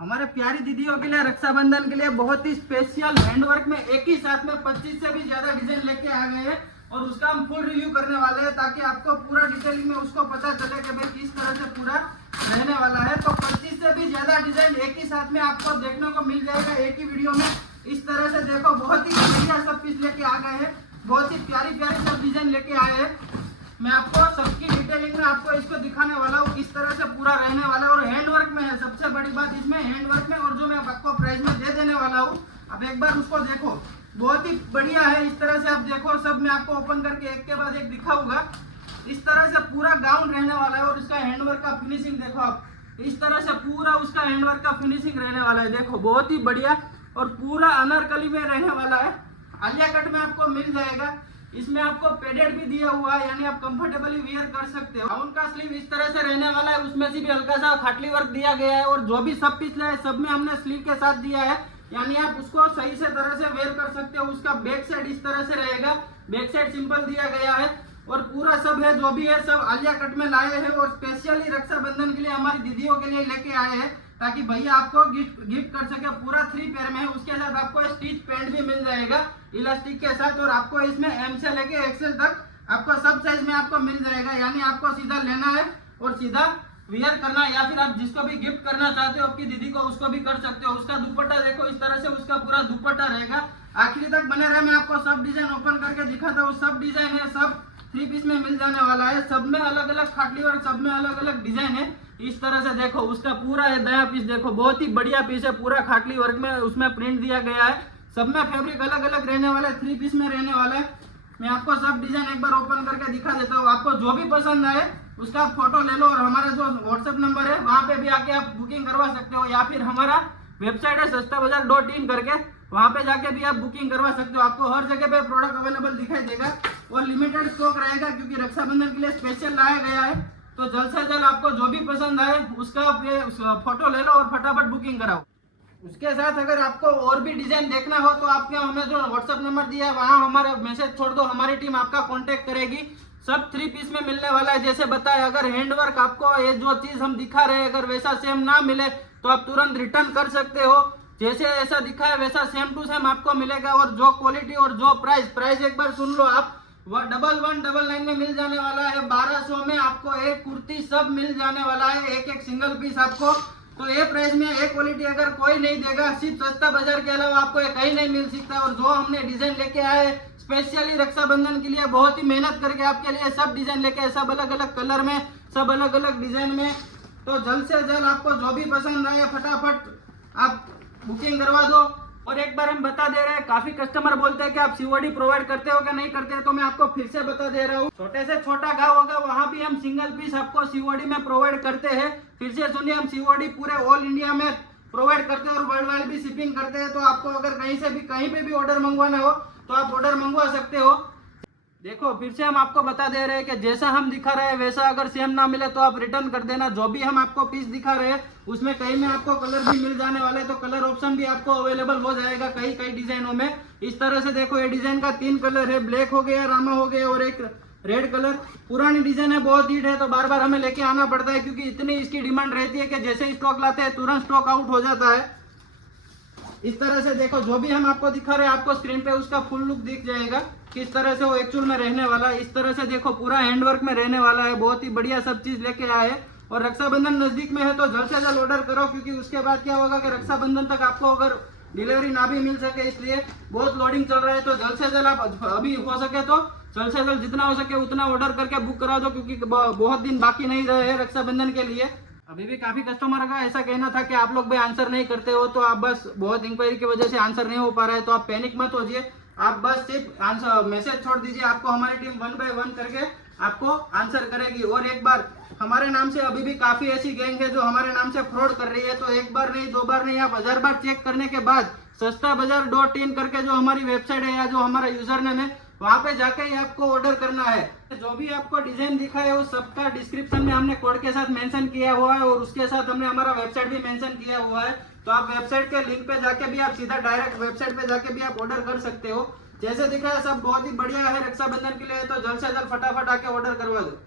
हमारे प्यारी दीदियों के लिए रक्षाबंधन के लिए बहुत ही स्पेशल हैंडवर्क में एक ही साथ में 25 से भी ज्यादा डिजाइन लेके आ गए हैं और उसका हम फुल रिव्यू करने वाले हैं ताकि आपको पूरा डिटेलिंग में उसको पता चले कि भाई किस तरह से पूरा रहने वाला है। तो 25 से भी ज्यादा डिजाइन एक ही साथ में आपको देखने को मिल जाएगा एक ही वीडियो में। इस तरह से देखो बहुत ही बढ़िया सब पीस लेके आ गए हैं, बहुत ही प्यारी प्यारी सब डिजाइन लेके आए हैं। मैं आपको सबकी डिटेलिंग में आपको इसको दिखाने वाला हूँ किस तरह से पूरा रहने वाला है और हैंडवर्क में है। सबसे बड़ी बात इसमें हैंडवर्क में, और जो मैं आपको प्राइस में दे देने वाला हूँ अब एक बार उसको देखो, बहुत ही बढ़िया है। इस तरह से आप देखो, सब मैं आपको ओपन करके एक के बाद एक दिखाऊंगा। इस तरह से पूरा गाउन रहने वाला है और इसका हैंडवर्क का फिनिशिंग देखो आप, इस तरह से पूरा उसका हैंडवर्क का फिनिशिंग रहने वाला है। देखो बहुत ही बढ़िया और पूरा अनारकली में रहने वाला है। आलिया कट में आपको मिल जाएगा। इसमें आपको पेडेड भी दिया हुआ है, यानी आप कंफर्टेबली वियर कर सकते हो। गाउन का स्लीव इस तरह से रहने वाला है, उसमें से भी हल्का सा खाटली वर्क दिया गया है और जो भी सब पिछला है सब में हमने स्लीव के साथ दिया है, यानी आप उसको सही से तरह से वेयर कर सकते हो। उसका बैक साइड इस तरह से रहेगा, बैक साइड सिंपल दिया गया है और पूरा सब है जो भी है सब आलिया कट में लाए हैं और स्पेशली रक्षाबंधन के लिए हमारी दीदियों के लिए लेके आए हैं ताकि भैया आपको गिफ्ट कर सके। पूरा 3 पेयर में है, उसके साथ आपको स्टिच पैंट भी मिल जाएगा इलास्टिक के साथ और आपको इसमें एम से लेके एक्सेल तक आपको सब साइज में आपको मिल जाएगा। यानी आपको सीधा लेना है और सीधा वियर करना है, या फिर आप जिसको भी गिफ्ट करना चाहते हो आपकी दीदी को उसको भी कर सकते हो। उसका दुपट्टा देखो, इस तरह से उसका पूरा दुपट्टा रहेगा। आखिरी तक बने रहे, मैं आपको सब डिजाइन ओपन करके दिखाता हूँ। सब डिजाइन है, सब 3 पीस में मिल जाने वाला है। सब में अलग अलग खाटली वर्क, सब में अलग अलग डिजाइन है। इस तरह से देखो उसका पूरा है नया पीस, देखो बहुत ही बढ़िया पीस है, पूरा खाटली वर्क में उसमें प्रिंट दिया गया है। सब में फैब्रिक अलग अलग रहने वाला है, 3 पीस में रहने वाला है। मैं आपको सब डिजाइन एक बार ओपन करके दिखा देता हूँ। आपको जो भी पसंद आए उसका फोटो ले लो और हमारा जो व्हाट्सएप नंबर है वहाँ पे भी आके आप बुकिंग करवा सकते हो, या फिर हमारा वेबसाइट है सस्ताबाजार.in करके, वहाँ पे जाके भी आप बुकिंग करवा सकते हो। आपको हर जगह पे प्रोडक्ट अवेलेबल दिखाई देगा और लिमिटेड स्टॉक रहेगा क्योंकि रक्षाबंधन के लिए स्पेशल लाया गया है। तो जल्द से जल्द आपको जो भी पसंद आए उसका फोटो ले लो और फटाफट बुकिंग कराओ। उसके साथ अगर आपको और भी डिजाइन देखना हो तो आपके हमें जो व्हाट्सएप नंबर दिया है वहाँ हमारे मैसेज छोड़ दो, हमारी टीम आपका कांटेक्ट करेगी। सब 3 पीस में मिलने वाला है। जैसे बताए, अगर हैंडवर्क आपको ये जो चीज हम दिखा रहे हैं अगर वैसा सेम ना मिले तो आप तुरंत रिटर्न कर सकते हो। जैसे ऐसा दिखा है वैसा सेम टू सेम आपको मिलेगा और जो क्वालिटी और जो प्राइस एक बार सुन लो आप, 1199 में मिल जाने वाला है। 1200 में आपको एक कुर्ती सब मिल जाने वाला है, एक एक सिंगल पीस आपको। तो ये प्राइस में एक क्वालिटी अगर कोई नहीं देगा, सिर्फ सस्ता बाजार के अलावा आपको ये कहीं नहीं मिल सकता। और जो हमने डिजाइन लेके आए स्पेशली रक्षाबंधन के लिए, बहुत ही मेहनत करके आपके लिए सब डिजाइन लेके आए, सब अलग अलग कलर में, सब अलग अलग डिजाइन में। तो जल्द से जल्द आपको जो भी पसंद आए फटाफट आप बुकिंग करवा दो। और एक बार हम बता दे रहे हैं, काफी कस्टमर बोलते हैं कि आप सीओडी प्रोवाइड करते हो क्या नहीं करते हैं, तो मैं आपको फिर से बता दे रहा हूँ। छोटे से छोटा गाँव होगा वहाँ भी हम सिंगल पीस आपको सीओडी में प्रोवाइड करते हैं। फिर से सुनिए, हम सीओडी पूरे ऑल इंडिया में प्रोवाइड करते हैं और वर्ल्ड वाइड भी शिपिंग करते हैं। तो आपको अगर कहीं से भी कहीं पे भी ऑर्डर मंगवाना हो तो आप ऑर्डर मंगवा सकते हो। देखो फिर से हम आपको बता दे रहे हैं कि जैसा हम दिखा रहे हैं वैसा अगर सेम ना मिले तो आप रिटर्न कर देना। जो भी हम आपको पीस दिखा रहे हैं उसमें कहीं में आपको कलर भी मिल जाने वाले, तो कलर ऑप्शन भी आपको अवेलेबल हो जाएगा कई डिजाइनों में। इस तरह से देखो ये डिजाइन का 3 कलर है, ब्लैक हो गया, रामा हो गया और एक रेड कलर। पुरानी डिजाइन है, बहुत हीट है, तो बार बार हमें लेके आना पड़ता है क्योंकि इतनी इसकी डिमांड रहती है कि जैसे ही स्टॉक लाते हैं तुरंत स्टॉक आउट हो जाता है। इस तरह से देखो जो भी हम आपको दिखा रहे हैं आपको स्क्रीन पे उसका फुल लुक दिख जाएगा किस तरह से वो एक्चुअल में रहने वाला है। इस तरह से देखो पूरा हैंडवर्क में रहने वाला है, बहुत ही बढ़िया सब चीज लेके आए। और रक्षाबंधन नजदीक में है तो जल्द से जल्द ऑर्डर करो, क्योंकि उसके बाद क्या होगा कि रक्षाबंधन तक आपको अगर डिलीवरी ना भी मिल सके, इसलिए बहुत लोडिंग चल रहा है। तो जल्द से जल्द आप अभी हो सके तो जल्द से जल्द जितना हो सके उतना ऑर्डर करके बुक करा दो, क्योंकि बहुत दिन बाकी नहीं रहे हैं रक्षाबंधन के लिए। अभी भी काफी कस्टमर का ऐसा कहना था कि आप लोग भी आंसर नहीं करते हो, तो आप बस बहुत इंक्वायरी की वजह से आंसर नहीं हो पा रहा है। तो आप पैनिक मत होइए, आप बस सिर्फ आंसर मैसेज छोड़ दीजिए, आपको हमारी टीम 1 बाय 1 करके आपको आंसर करेगी। और एक बार हमारे नाम से अभी भी काफी ऐसी गैंग है जो हमारे नाम से फ्रॉड कर रही है, तो एक बार नहीं 2 बार नहीं, आप 1000 बार चेक करने के बाद सस्ताबाजार.in करके जो हमारी वेबसाइट है या जो हमारा यूजर नेम है वहाँ पे जाके ही आपको ऑर्डर करना है। जो भी आपको डिजाइन दिखा है वो सबका डिस्क्रिप्शन में हमने कोड के साथ मेंशन किया हुआ है और उसके साथ हमने हमारा वेबसाइट भी मेंशन किया हुआ है। तो आप वेबसाइट के लिंक पे जाके भी आप सीधा डायरेक्ट वेबसाइट पे जाके भी आप ऑर्डर कर सकते हो। जैसे दिखा है सब बहुत ही बढ़िया है रक्षाबंधन के लिए, तो जल्द से जल्द फटाफट आके ऑर्डर करवा दो।